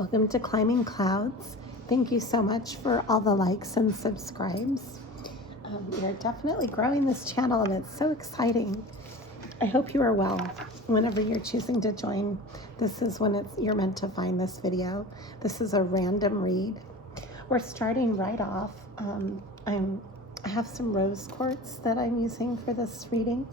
Welcome to Climbing Clouds. Thank you so much for all the likes and subscribes. You're definitely growing this channel and it's so exciting. I hope you are well. Whenever you're choosing to join, this is when you're meant to find this video. This is a random read. We're starting right off. I have some rose quartz that I'm using for this reading,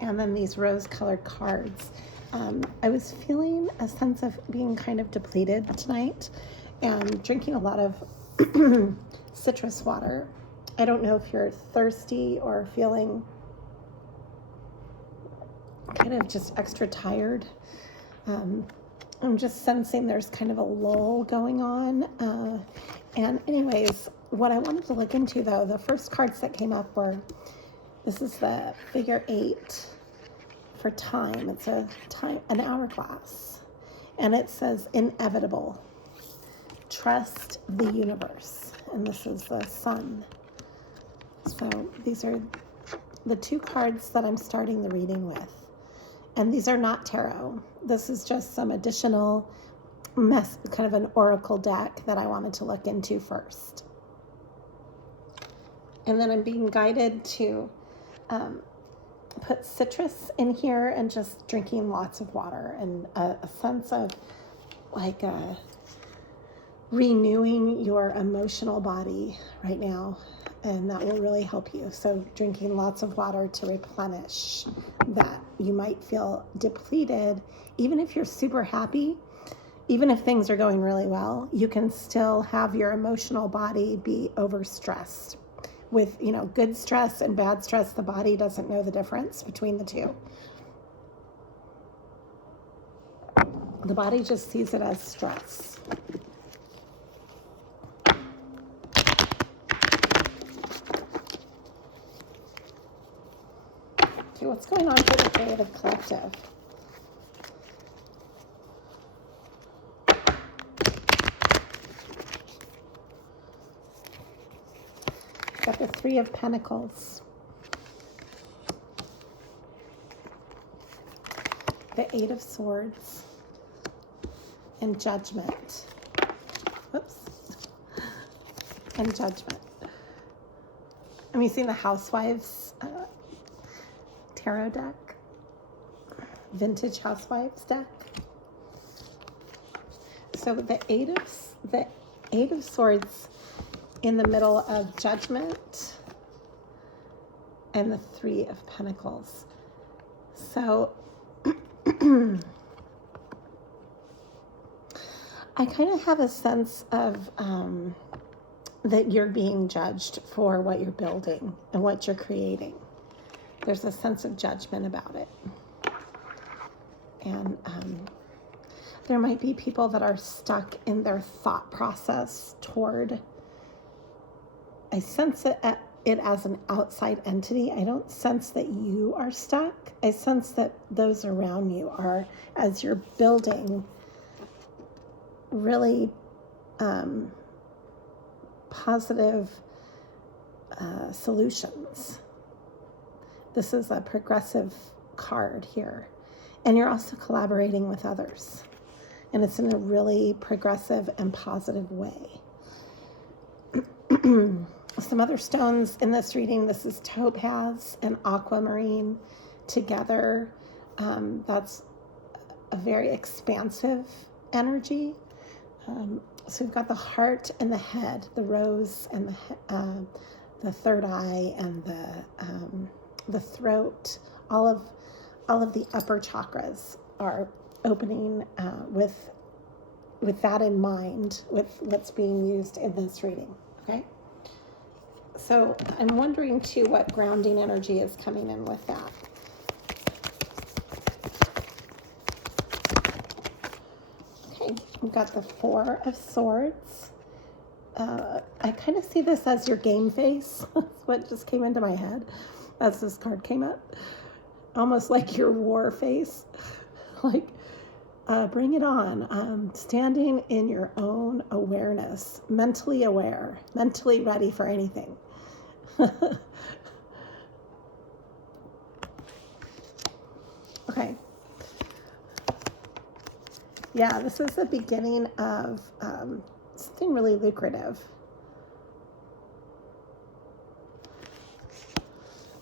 and then these rose-colored cards. I was feeling a sense of being kind of depleted tonight and drinking a lot of citrus water. I don't know if you're thirsty or feeling kind of just extra tired. I'm just sensing there's kind of a lull going on. And anyways, what I wanted to look into though, the first cards that came up were, this is the figure 8 for time. It's an hourglass, and it says inevitable, trust the universe, and this is the sun. So these are the two cards that I'm starting the reading with, and these are not tarot. This is just some additional kind of an oracle deck that I wanted to look into first, and then I'm being guided to put citrus in here and just drinking lots of water, and a sense of like renewing your emotional body right now, and that will really help you. So drinking lots of water to replenish that. You might feel depleted even if you're super happy. Even if things are going really well, you can still have your emotional body be overstressed. With, good stress and bad stress, the body doesn't know the difference between the two. The body just sees it as stress. Okay, what's going on for the creative collective? Got the 3 of Pentacles, the 8 of Swords, and Judgment. Whoops. And Judgment. I'm using the Housewives tarot deck, vintage Housewives deck. So the 8 of Swords in the middle of Judgment, and the 3 of Pentacles. So I kind of have a sense of that you're being judged for what you're building and what you're creating. There's a sense of judgment about it. And there might be people that are stuck in their thought process toward, I sense it as an outside entity. I don't sense that you are stuck. I sense that those around you are, as you're building really positive solutions. This is a progressive card here. And you're also collaborating with others. And it's in a really progressive and positive way. Some other stones in this reading, this is topaz and aquamarine together. That's a very expansive energy. So we've got the heart and the head, the rose and the third eye and the throat. All of the upper chakras are opening with that in mind, with what's being used in this reading. Okay. So I'm wondering too what grounding energy is coming in with that. Okay, we've got the 4 of Swords. I kind of see this as your game face. That's what just came into my head as this card came up. Almost like your war face. Like, bring it on. Standing in your own awareness, mentally aware, mentally ready for anything. Okay. Yeah, this is the beginning of something really lucrative.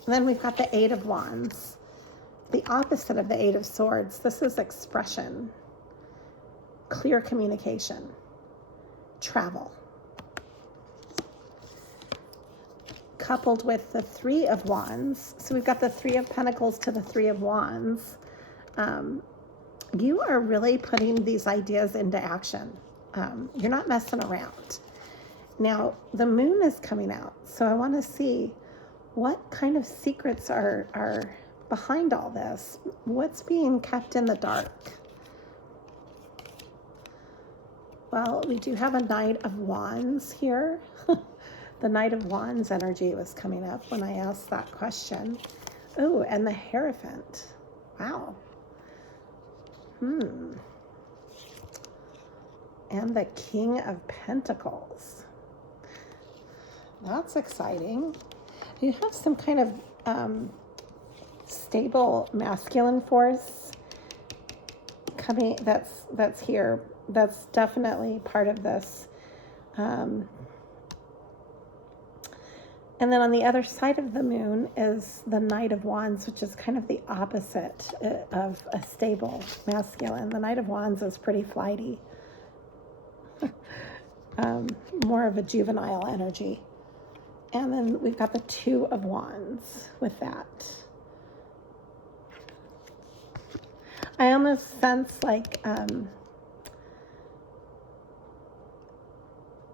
And then we've got the Eight of Wands. The opposite of the Eight of Swords. This is expression, clear communication, travel. Coupled with the Three of Wands. So we've got the Three of Pentacles to the Three of Wands. You are really putting these ideas into action. You're not messing around. Now, the moon is coming out. So I want to see what kind of secrets are behind all this. What's being kept in the dark? Well, we do have a Knight of Wands here. The Knight of Wands energy was coming up when I asked that question. Oh, and the Hierophant. Wow. And the King of Pentacles. That's exciting. You have some kind of stable masculine force coming that's here. That's definitely part of this. And then on the other side of the moon is the Knight of Wands, which is kind of the opposite of a stable masculine. The Knight of Wands is pretty flighty. More of a juvenile energy. And then we've got the Two of Wands with that. I almost sense like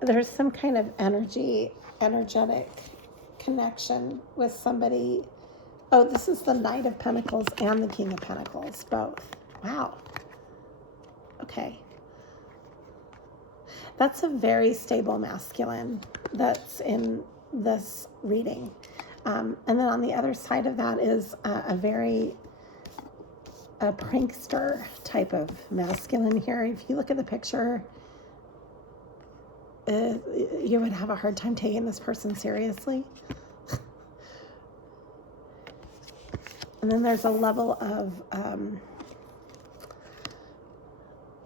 there's some kind of energetic connection with somebody. Oh, this is the Knight of Pentacles and the King of Pentacles, both. Wow. Okay. That's a very stable masculine that's in this reading. And then on the other side of that is a prankster type of masculine here. If you look at the picture, you would have a hard time taking this person seriously. And then there's a level of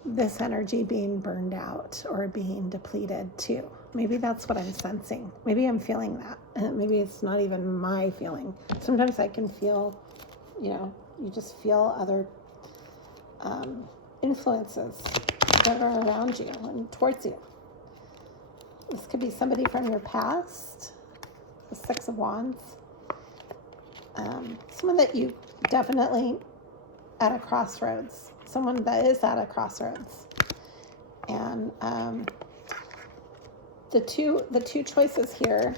this energy being burned out or being depleted too. Maybe that's what I'm sensing. Maybe I'm feeling that. And maybe it's not even my feeling. Sometimes I can feel, you just feel other influences that are around you and towards you. This could be somebody from your past, the Six of Wands. Someone that you definitely at a crossroads. Someone that is at a crossroads. And the two choices here,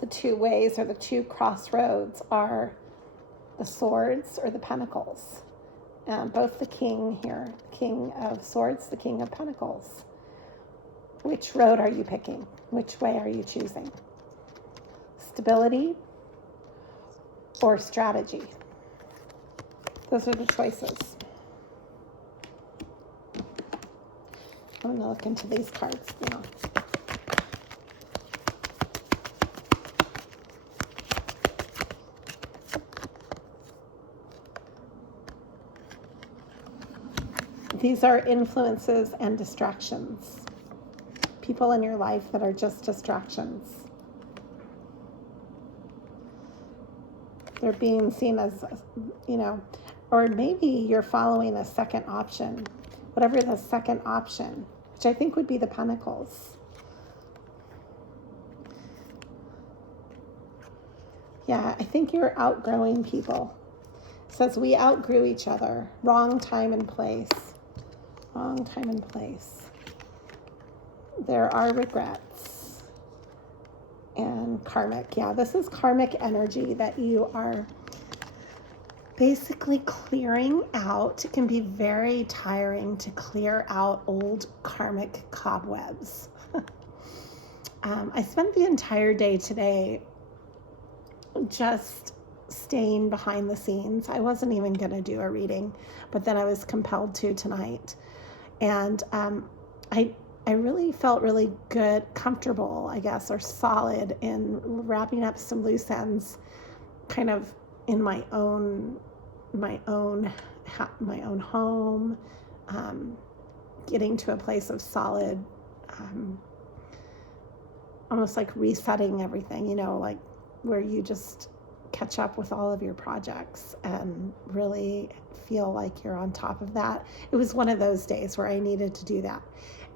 the two ways or the two crossroads are the Swords or the Pentacles. Both the King here, King of Swords, the King of Pentacles. Which road are you picking? Which way are you choosing? Stability or strategy? Those are the choices. I'm going to look into these cards now. These are influences and distractions. People in your life that are just distractions. They're being seen as, or maybe you're following a second option. Whatever the second option, which I think would be the Pentacles. Yeah, I think you're outgrowing people. It says we outgrew each other. Wrong time and place. Wrong time and place. There are regrets and karmic. Yeah, this is karmic energy that you are basically clearing out. It can be very tiring to clear out old karmic cobwebs. I spent the entire day today just staying behind the scenes. I wasn't even going to do a reading, but then I was compelled to tonight. And I really felt really good, comfortable, I guess, or solid in wrapping up some loose ends kind of in my own home, getting to a place of solid, almost like resetting everything, like where you just catch up with all of your projects and really feel like you're on top of that. It was one of those days where I needed to do that.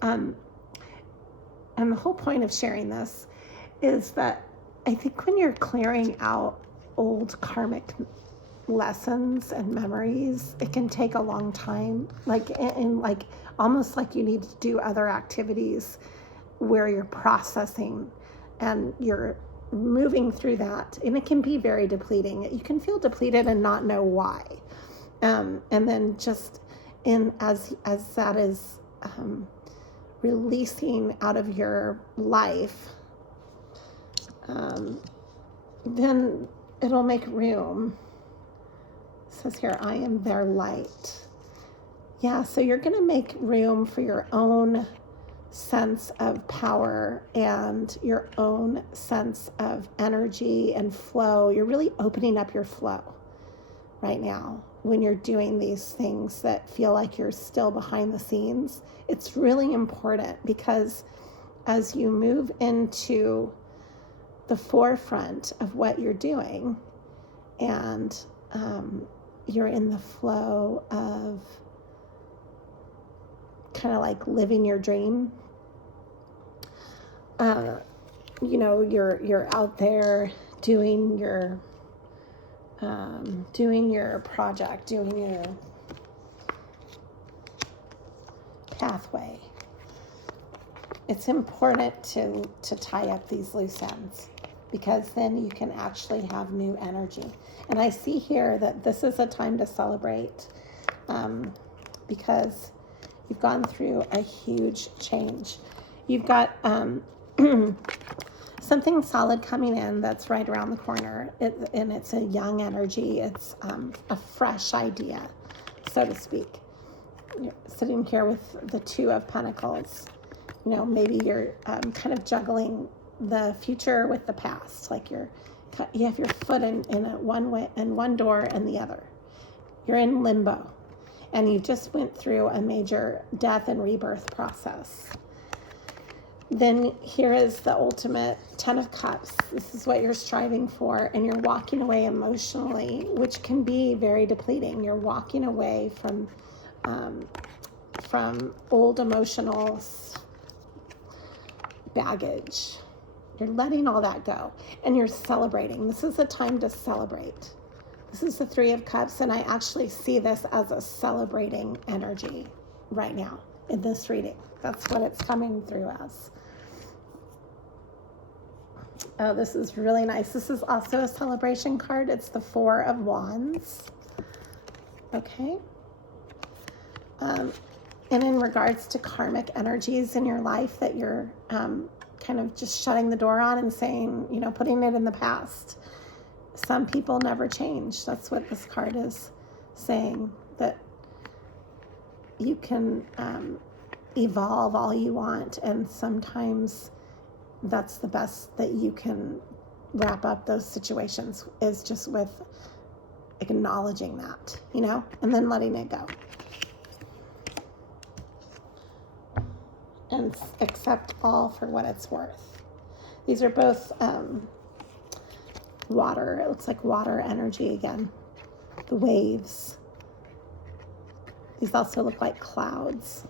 And the whole point of sharing this is that I think when you're clearing out old karmic lessons and memories, it can take a long time, like almost like you need to do other activities where you're processing and you're moving through that, and it can be very depleting. You can feel depleted and not know why, and then just as that is releasing out of your life, then it'll make room. It says here, I am their light. Yeah, so you're going to make room for your own sense of power and your own sense of energy and flow. You're really opening up your flow right now when you're doing these things that feel like you're still behind the scenes. It's really important because as you move into the forefront of what you're doing and you're in the flow of kind of like living your dream, you're out there doing your project, doing your pathway. It's important to tie up these loose ends because then you can actually have new energy. And I see here that this is a time to celebrate because you've gone through a huge change. You've got something solid coming in that's right around the corner, and it's a young energy. It's a fresh idea, so to speak. You're sitting here with the Two of Pentacles. Maybe you're kind of juggling the future with the past. Like you have your foot in one way, in one door and the other. You're in limbo, and you just went through a major death and rebirth process. Then here is the ultimate 10 of Cups. This is what you're striving for, and you're walking away emotionally, which can be very depleting. You're walking away from old emotional baggage. You're letting all that go, and you're celebrating. This is a time to celebrate. This is the Three of Cups, and I actually see this as a celebrating energy right now in this reading. That's what it's coming through as. Oh, this is really nice. This is also a celebration card. It's the Four of Wands. Okay. And in regards to karmic energies in your life that you're kind of just shutting the door on and saying, putting it in the past. Some people never change. That's what this card is saying, that you can evolve all you want, and sometimes that's the best that you can wrap up those situations is just with acknowledging that, and then letting it go. And accept all for what it's worth. These are both water. It looks like water energy again. The waves. These also look like clouds.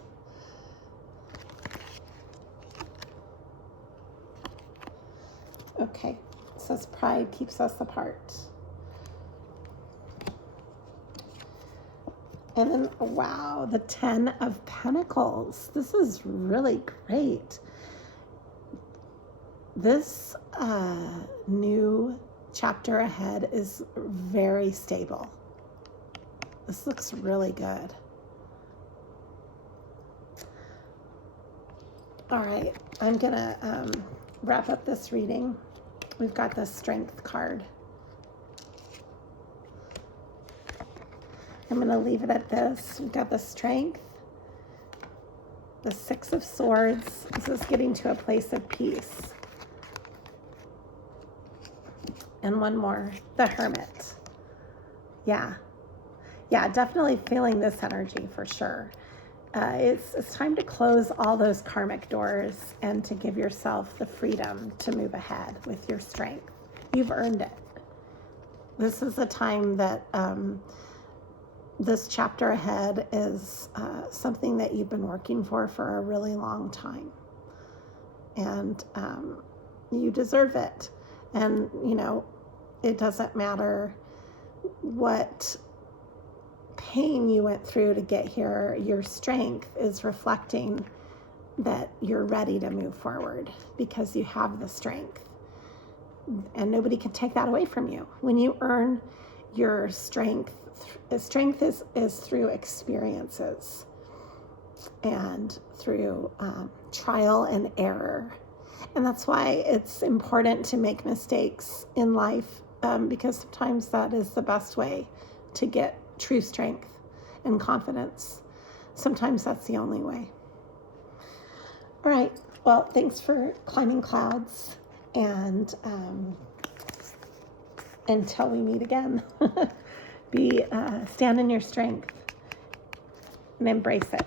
Okay, it says pride keeps us apart. And then, wow, the 10 of Pentacles. This is really great. This new chapter ahead is very stable. This looks really good. All right, I'm going to wrap up this reading. We've got the Strength card. I'm going to leave it at this. We've got the Strength, the Six of Swords. This is getting to a place of peace. And one more, the Hermit. Yeah, definitely feeling this energy for sure. It's time to close all those karmic doors and to give yourself the freedom to move ahead with your strength. You've earned it. This is a time that this chapter ahead is something that you've been working for a really long time. And you deserve it. And, you know, it doesn't matter what pain you went through to get here. Your strength is reflecting that you're ready to move forward because you have the strength. And nobody can take that away from you. When you earn your strength, strength is through experiences and through trial and error. And that's why it's important to make mistakes in life, because sometimes that is the best way to get true strength and confidence. Sometimes that's the only way. All right. Well, thanks for climbing clouds. And until we meet again, stand in your strength and embrace it.